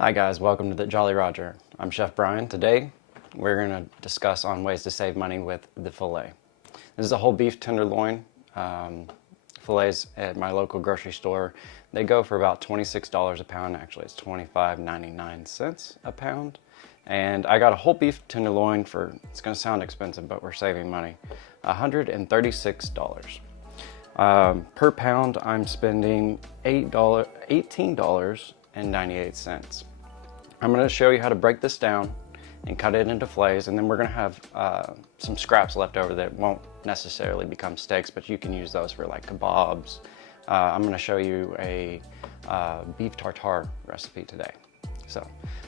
Hi guys, welcome to the Jolly Roger. I'm Chef Brian. Today we're going to discuss on ways to save money with the filet. This is a whole beef tenderloin. Fillets at my local grocery store, they go for about $26 a pound. Actually, it's $25.99 a pound. And I got a whole beef tenderloin for, it's going to sound expensive, but we're saving money, $136. Per pound, I'm spending $18.98. I'm going to show you how to break this down and cut it into fillets, and then we're going to have some scraps left over that won't necessarily become steaks, but you can use those for like kebabs. I'm going to show you a beef tartare recipe today. So,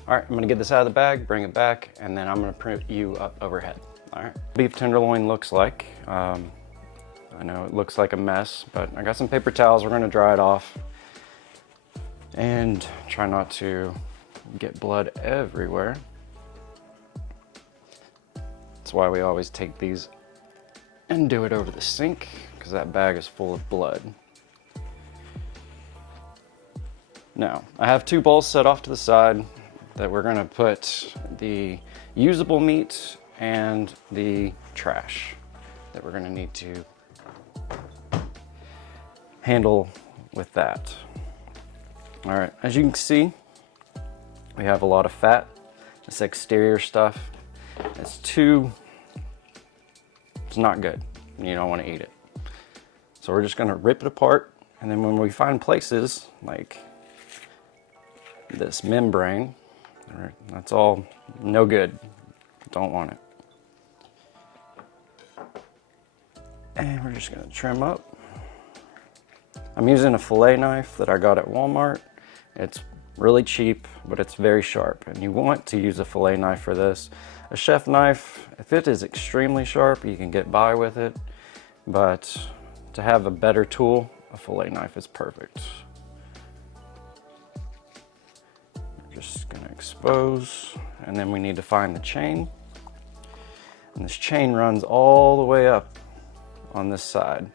all right, I'm going to get this out of the bag, bring it back, and then I'm going to print you up overhead. All right, beef tenderloin looks like. I know it looks like a mess, but I got some paper towels. We're going to dry it off and try not to get blood everywhere. That's why we always take these and do it over the sink, because that bag is full of blood. Now, I have two bowls set off to the side that we're gonna put the usable meat and the trash that we're gonna need to handle with that. All right, as you can see, we have a lot of fat. This exterior stuff, it's not good. You don't want to eat it. So we're just gonna rip it apart, and then when we find places like this membrane, all right, that's all no good. Don't want it. And we're just gonna trim up. I'm using a fillet knife that I got at Walmart. It's really cheap, but it's very sharp, and you want to use a fillet knife for this. A chef knife, if it is extremely sharp, you can get by with it, but to have a better tool, a fillet knife is perfect. I'm just gonna expose, and then we need to find the chain, and this chain runs all the way up on this side.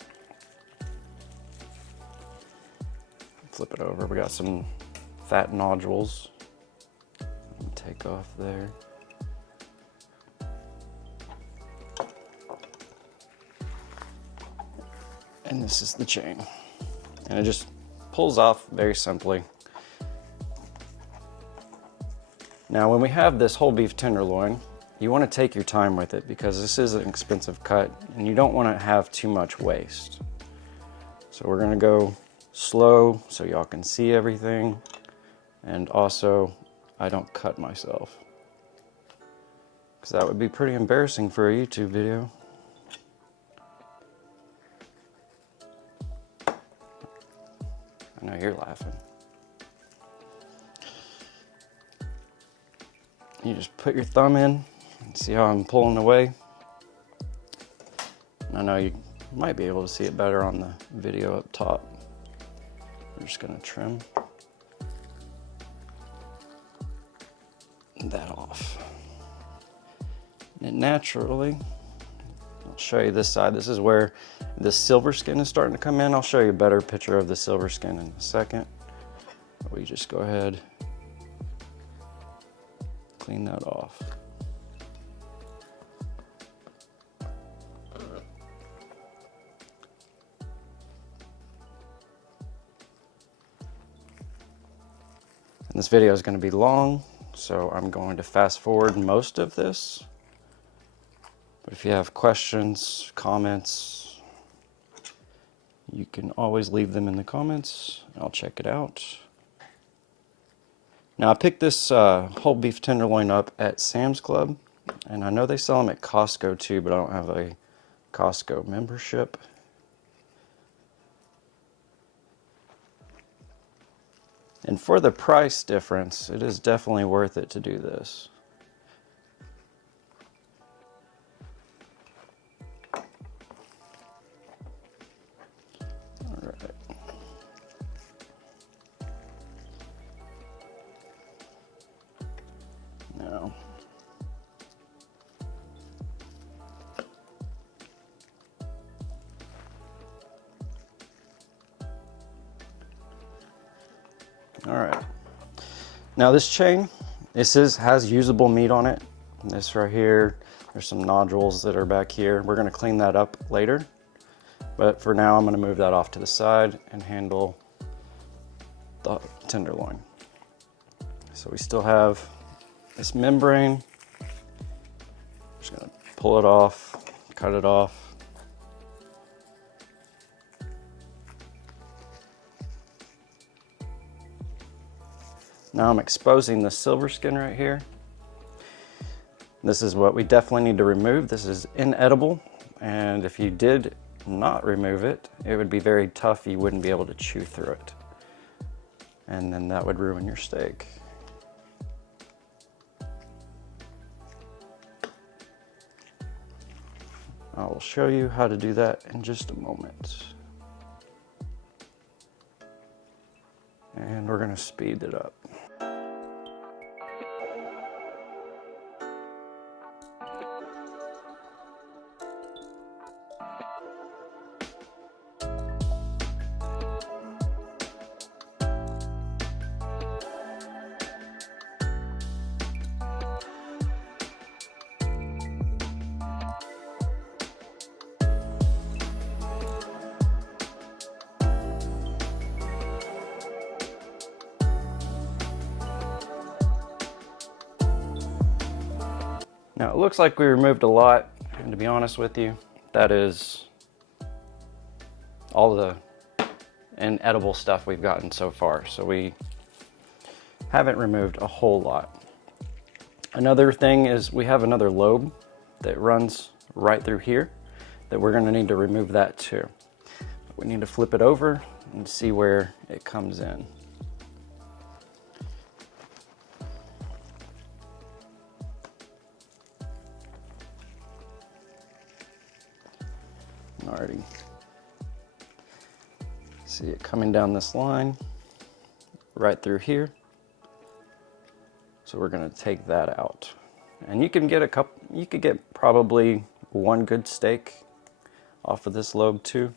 Flip it over, we got some fat nodules. Take off there. And this is the chain. And it just pulls off very simply. Now, when we have this whole beef tenderloin, you want to take your time with it, because this is an expensive cut and you don't want to have too much waste. So we're gonna go slow so y'all can see everything, and also I don't cut myself, because that would be pretty embarrassing for a YouTube video. I know you're laughing. You just put your thumb in and see how I'm pulling away. I know you might be able to see it better on the video up top. We're just gonna trim that off. And naturally, I'll show you this side. This is where the silver skin is starting to come in. I'll show you a better picture of the silver skin in a second. We just go ahead, clean that off. And this video is going to be long, so I'm going to fast forward most of this. But if you have questions, comments, you can always leave them in the comments. I'll check it out. Now, I picked this whole beef tenderloin up at Sam's Club, and I know they sell them at Costco too, but I don't have a Costco membership. And for the price difference, it is definitely worth it to do this. All right. Now, all right. Now this chain, has usable meat on it. This right here, there's some nodules that are back here. We're gonna clean that up later. But for now, I'm gonna move that off to the side and handle the tenderloin. So we still have this membrane. Just gonna pull it off, cut it off. Now I'm exposing the silver skin right here. This is what we definitely need to remove. This is inedible, and if you did not remove it, it would be very tough. You wouldn't be able to chew through it. And then that would ruin your steak. I will show you how to do that in just a moment. And we're gonna speed it up. Now it looks like we removed a lot, and to be honest with you, that is all the inedible stuff we've gotten so far. So we haven't removed a whole lot. Another thing is we have another lobe that runs right through here that we're gonna need to remove that too. We need to flip it over and see where it comes in. Already see it coming down this line right through here. So we're going to take that out, and you can get you could get probably one good steak off of this lobe too.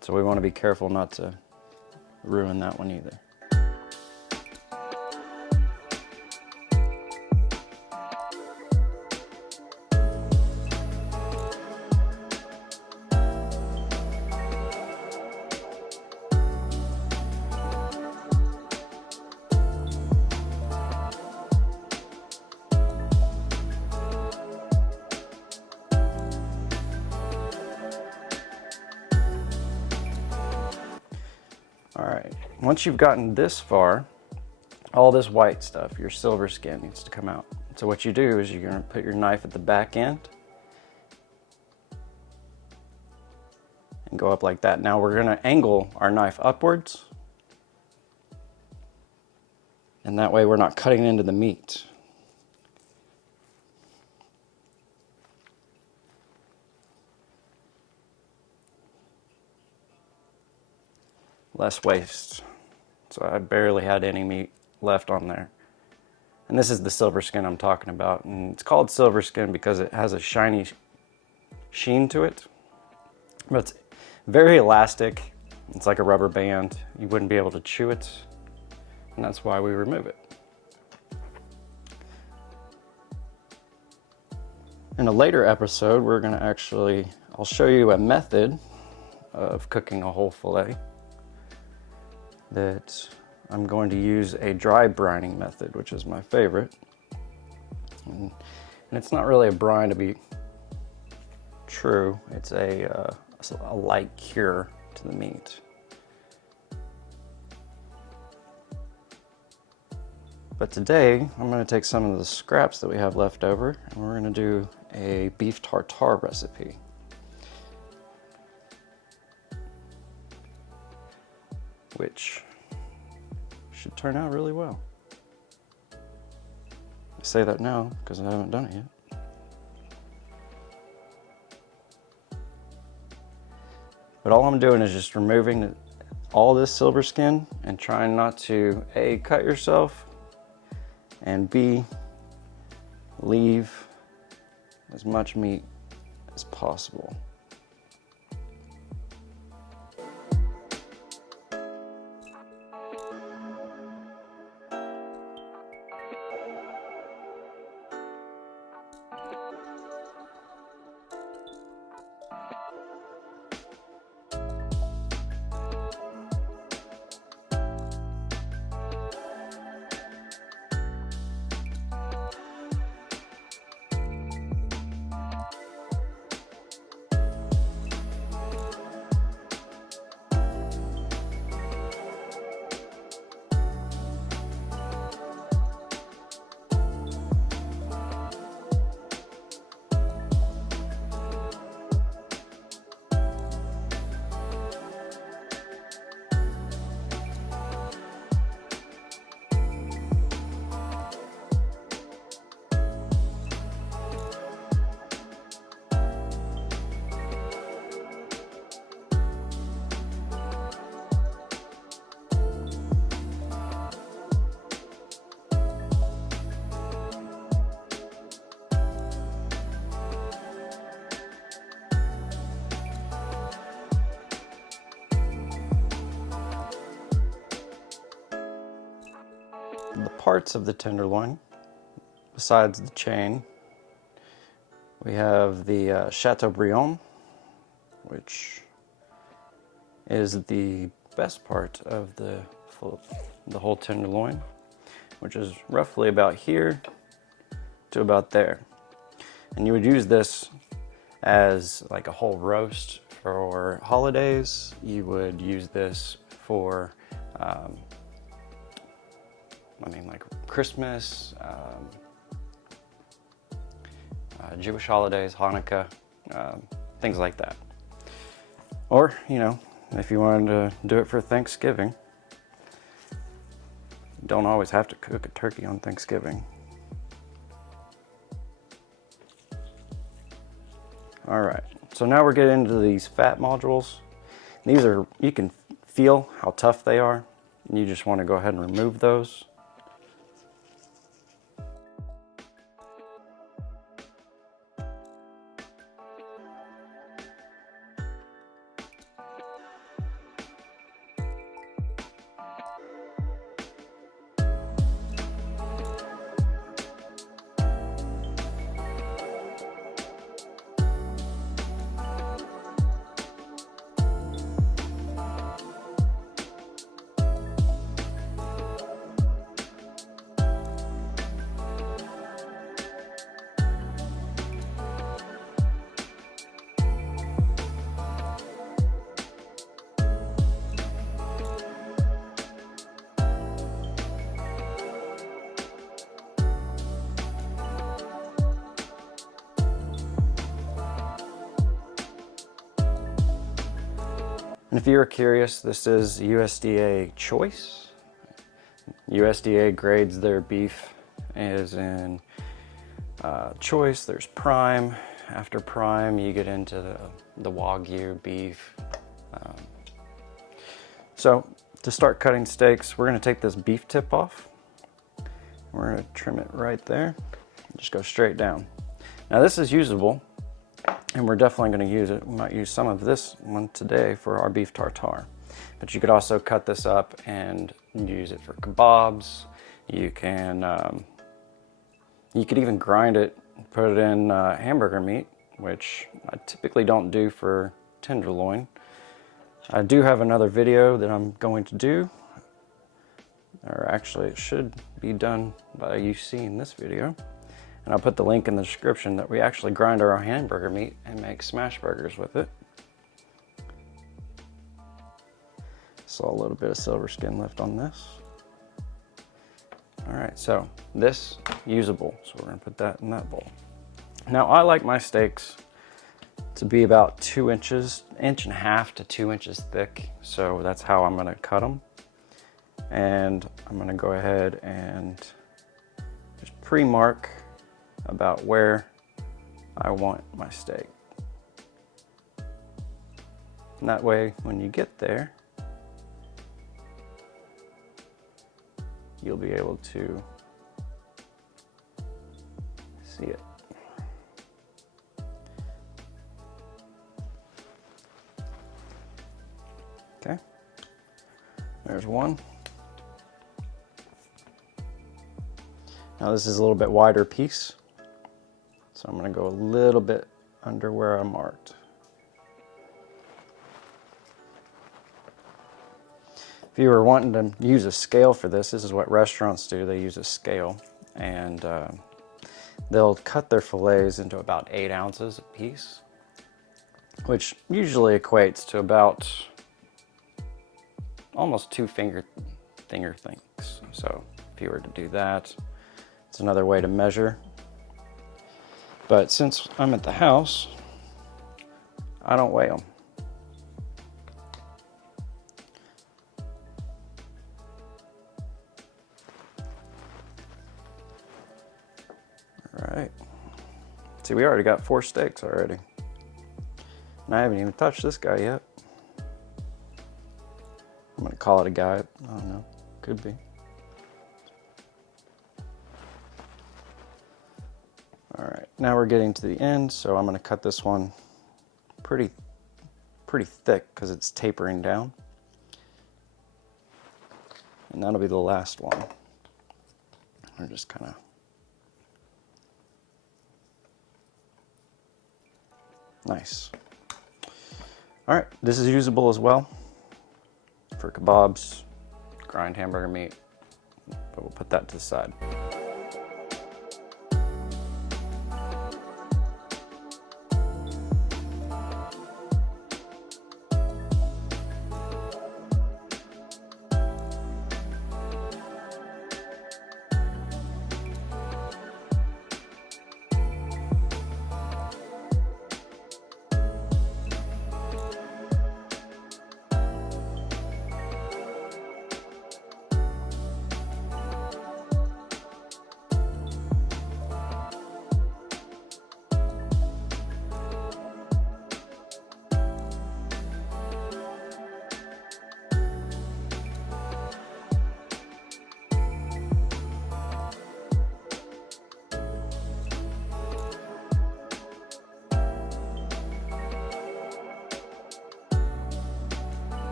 So we want to be careful not to ruin that one either. All right, once you've gotten this far, all this white stuff, your silver skin, needs to come out. So what you do is you're gonna put your knife at the back end and go up like that. Now we're gonna angle our knife upwards, and that way we're not cutting into the meat. Less waste. So I barely had any meat left on there. And this is the silver skin I'm talking about. And it's called silver skin because it has a shiny sheen to it. But it's very elastic. It's like a rubber band. You wouldn't be able to chew it. And that's why we remove it. In a later episode, I'll show you a method of cooking a whole fillet that I'm going to use a dry brining method, which is my favorite. And it's not really a brine to be true. It's a light cure to the meat. But today, I'm going to take some of the scraps that we have left over, and we're going to do a beef tartare recipe. Which should turn out really well. I say that now because I haven't done it yet. But all I'm doing is just removing all this silver skin and trying not to A, cut yourself, and B, leave as much meat as possible. parts of the tenderloin, besides the chain, we have the Chateaubriand, which is the best part of the whole tenderloin, which is roughly about here to about there. And you would use this as like a whole roast for holidays. You would use this for, like Christmas, Jewish holidays, Hanukkah, things like that. Or, you know, if you wanted to do it for Thanksgiving, you don't always have to cook a turkey on Thanksgiving. All right, so now we're getting into these fat modules. These are, you can feel how tough they are. You just want to go ahead and remove those. And if you were curious, this is USDA choice. USDA grades their beef as in choice, there's prime. After prime, you get into the Wagyu beef. So to start cutting steaks, we're gonna take this beef tip off. We're gonna trim it right there. Just go straight down. Now this is usable, and we're definitely going to use it. We might use some of this one today for our beef tartare. But you could also cut this up and use it for kebabs. You can, you could even grind it, put it in hamburger meat, which I typically don't do for tenderloin. I do have another video that I'm going to do, or actually it should be done by you seeing this video. And I'll put the link in the description that we actually grind our hamburger meat and make smash burgers with it. Saw a little bit of silver skin left on this. All right, so this usable. So we're gonna put that in that bowl. Now I like my steaks to be about 2 inches, 1.5 to 2 inches thick. So that's how I'm gonna cut them. And I'm gonna go ahead and just pre-mark about where I want my steak. And that way, when you get there, you'll be able to see it. Okay, there's one. Now this is a little bit wider piece. So I'm gonna go a little bit under where I marked. If you were wanting to use a scale for this, this is what restaurants do. They use a scale, and they'll cut their fillets into about 8 ounces a piece, which usually equates to about almost 2 finger things. So if you were to do that, it's another way to measure. But since I'm at the house, I don't weigh them. All right. See, we already got 4 steaks already. And I haven't even touched this guy yet. I'm gonna call it a guy. I don't know, could be. All right, now we're getting to the end, so I'm gonna cut this one pretty thick because it's tapering down. And that'll be the last one. Or just kind of. Nice. All right, this is usable as well for kebabs, grind hamburger meat, but we'll put that to the side.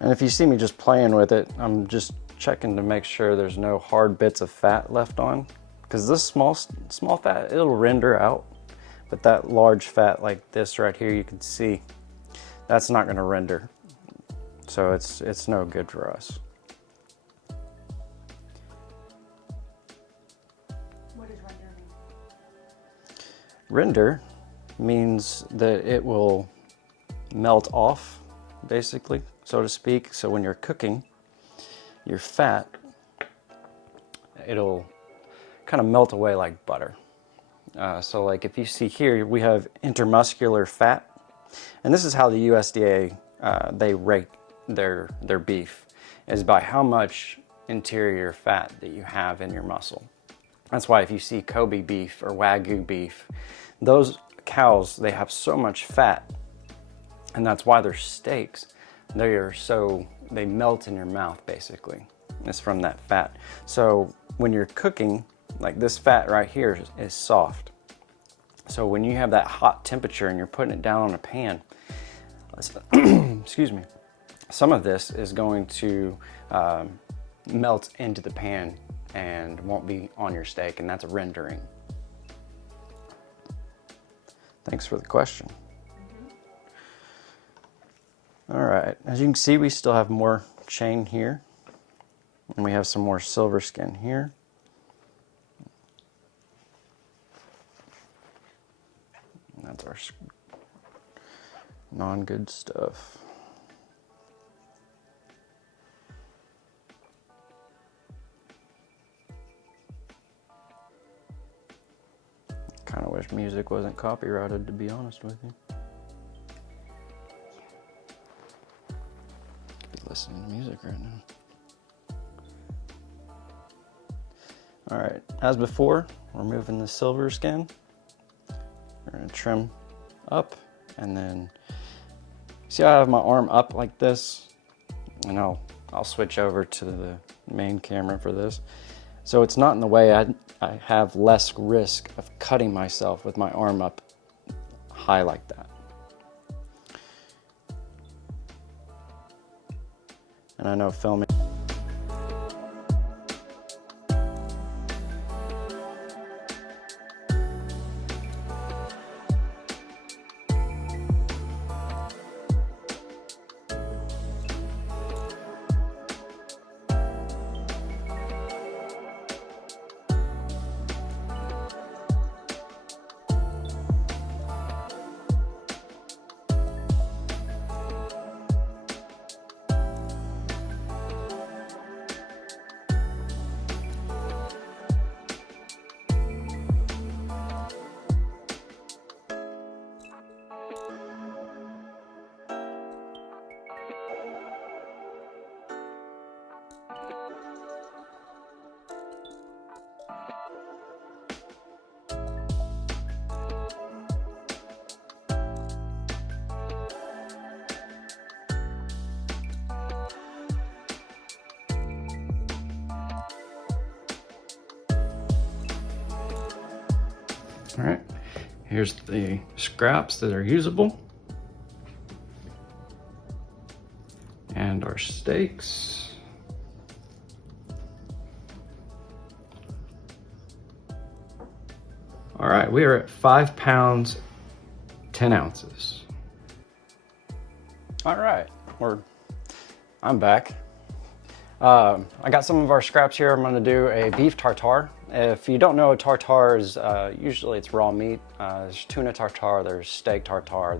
And if you see me just playing with it, I'm just checking to make sure there's no hard bits of fat left on. Because this small fat, it'll render out. But that large fat like this right here, you can see, that's not gonna render. So it's no good for us. What does render mean? Render means that it will melt off, basically, so to speak. So when you're cooking your fat, it'll kind of melt away like butter. So like if you see here, we have intermuscular fat, and this is how the USDA, they rate their beef, is by how much interior fat that you have in your muscle. That's why if you see Kobe beef or Wagyu beef, those cows, they have so much fat, and that's why their steaks, they melt in your mouth basically. It's from that fat. So when you're cooking, like this fat right here is soft. So when you have that hot temperature and you're putting it down on a pan, excuse me, some of this is going to melt into the pan and won't be on your steak, and that's rendering. Thanks for the question. All right, as you can see, we still have more chain here, and we have some more silver skin here. And that's our non-good stuff. Kind of wish music wasn't copyrighted, to be honest with you. Could be listening to music right now. All right, as before, we're removing the silver skin. We're gonna trim up, and then see how I have my arm up like this, and I'll switch over to the main camera for this. So it's not in the way. I have less risk of cutting myself with my arm up high like that. And I know filming All right, here's the scraps that are usable. And our steaks. All right, we are at 5 pounds, 10 ounces. All right, I'm back. I got some of our scraps here. I'm gonna do a beef tartare. If you don't know what tartare is, usually it's raw meat. There's tuna tartare, there's steak tartare,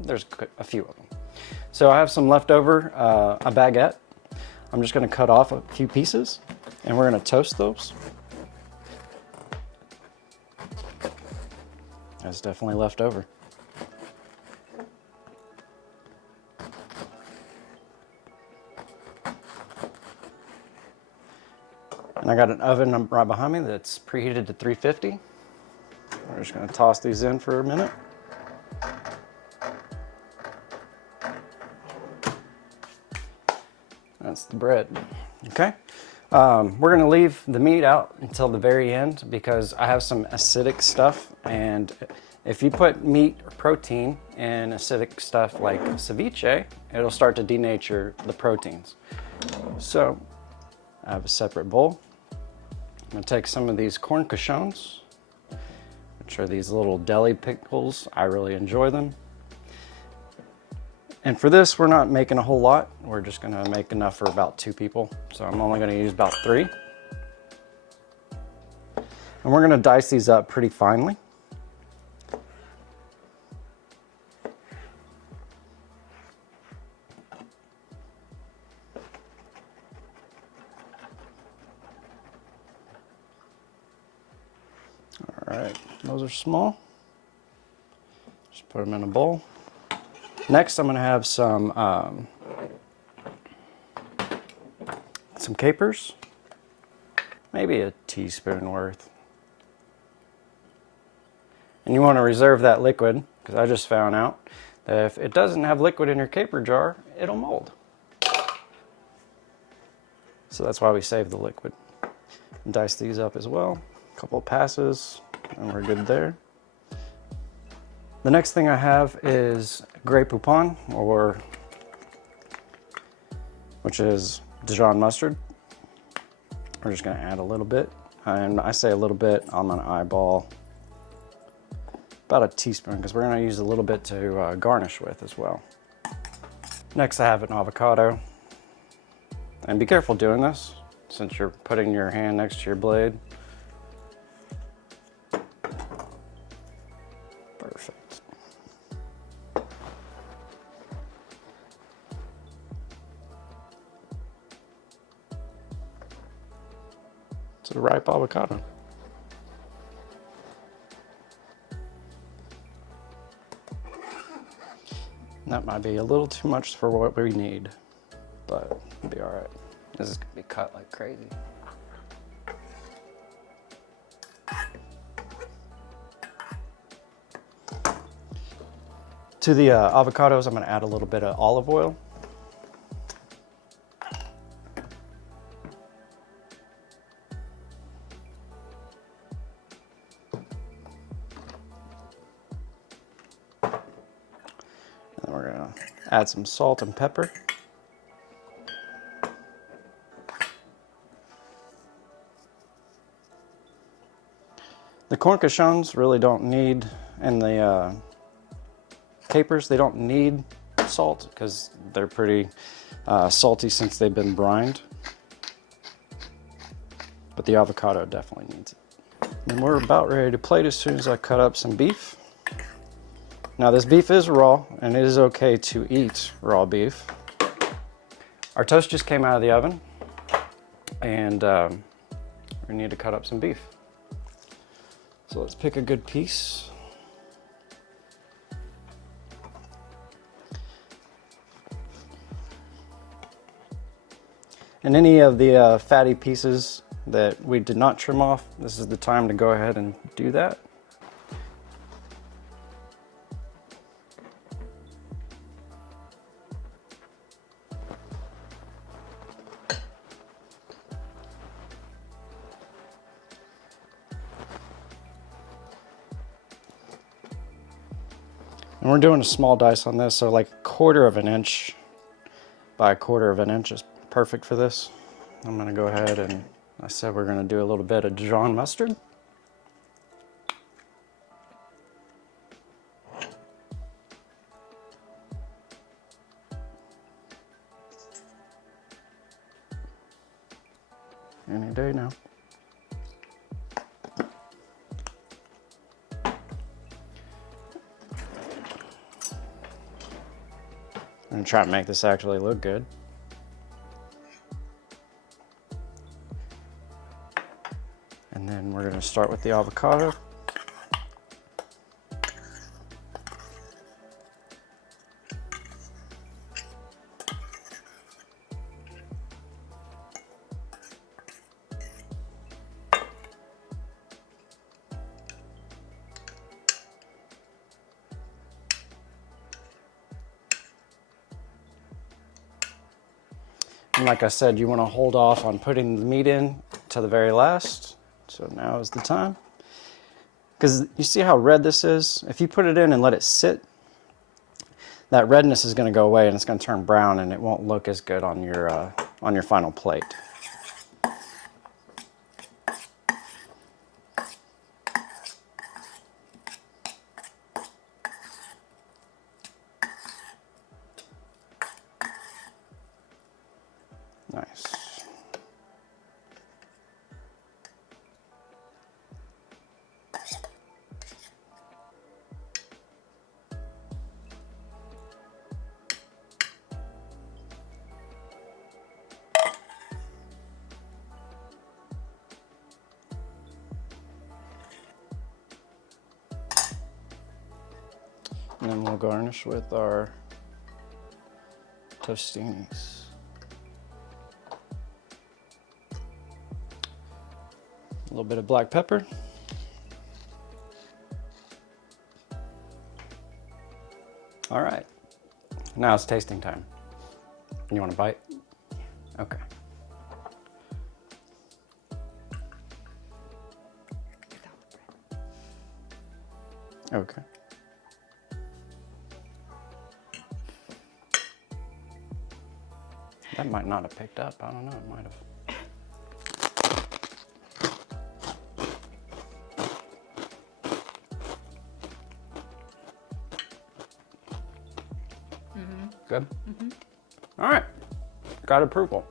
there's a few of them. So I have some leftover, a baguette. I'm just gonna cut off a few pieces and we're gonna toast those. That's definitely left over. And I got an oven right behind me that's preheated to 350. We're just gonna toss these in for a minute. That's the bread. Okay. We're gonna leave the meat out until the very end because I have some acidic stuff, and if you put meat or protein in acidic stuff like ceviche, it'll start to denature the proteins. So I have a separate bowl. I'm gonna take some of these corn cachones, which are these little deli pickles. I really enjoy them. And for this, we're not making a whole lot. We're just gonna make enough for about 2 people. So I'm only gonna use about 3. And we're gonna dice these up pretty finely. All right, those are small. Just put them in a bowl. Next, I'm gonna have some capers, maybe a teaspoon worth. And you wanna reserve that liquid, because I just found out that if it doesn't have liquid in your caper jar, it'll mold. So that's why we save the liquid. And dice these up as well. A couple of passes, and we're good there. The next thing I have is Grey Poupon, which is Dijon mustard. We're just gonna add a little bit. And I say a little bit, I'm gonna eyeball about a teaspoon because we're gonna use a little bit to garnish with as well. Next I have an avocado. And be careful doing this since you're putting your hand next to your blade. Perfect. It's a ripe avocado. That might be a little too much for what we need, but it'll be all right. This is gonna be cut like crazy. To the avocados, I'm gonna add a little bit of olive oil. And we're gonna add some salt and pepper. The corn cachones really don't need, and the capers, they don't need salt because they're pretty salty since they've been brined. But the avocado definitely needs it. And we're about ready to plate as soon as I cut up some beef. Now this beef is raw, and it is okay to eat raw beef. Our toast just came out of the oven, and we need to cut up some beef. So let's pick a good piece. And any of the fatty pieces that we did not trim off, this is the time to go ahead and do that. And we're doing a small dice on this, so like 1/4 of an inch by 1/4 of an inch is perfect for this. I'm gonna go ahead and, I said we're gonna do a little bit of Dijon mustard. Any day now. I'm gonna try to make this actually look good. And then we're gonna start with the avocado. And like I said, you want to hold off on putting the meat in to the very last. So now is the time. Because you see how red this is? If you put it in and let it sit, that redness is going to go away and it's going to turn brown and it won't look as good on your final plate. Nice. And then we'll garnish with our tostinis. A little bit of black pepper. All right, now it's tasting time. You want a bite? Okay. Okay. That might not have picked up. I don't know, it might have. Good? All right, got approval.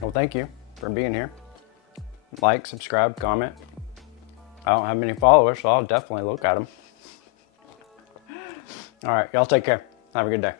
Well, thank you for being here. Like, subscribe, comment. I don't have many followers, so I'll definitely look at them. All right, y'all take care. Have a good day.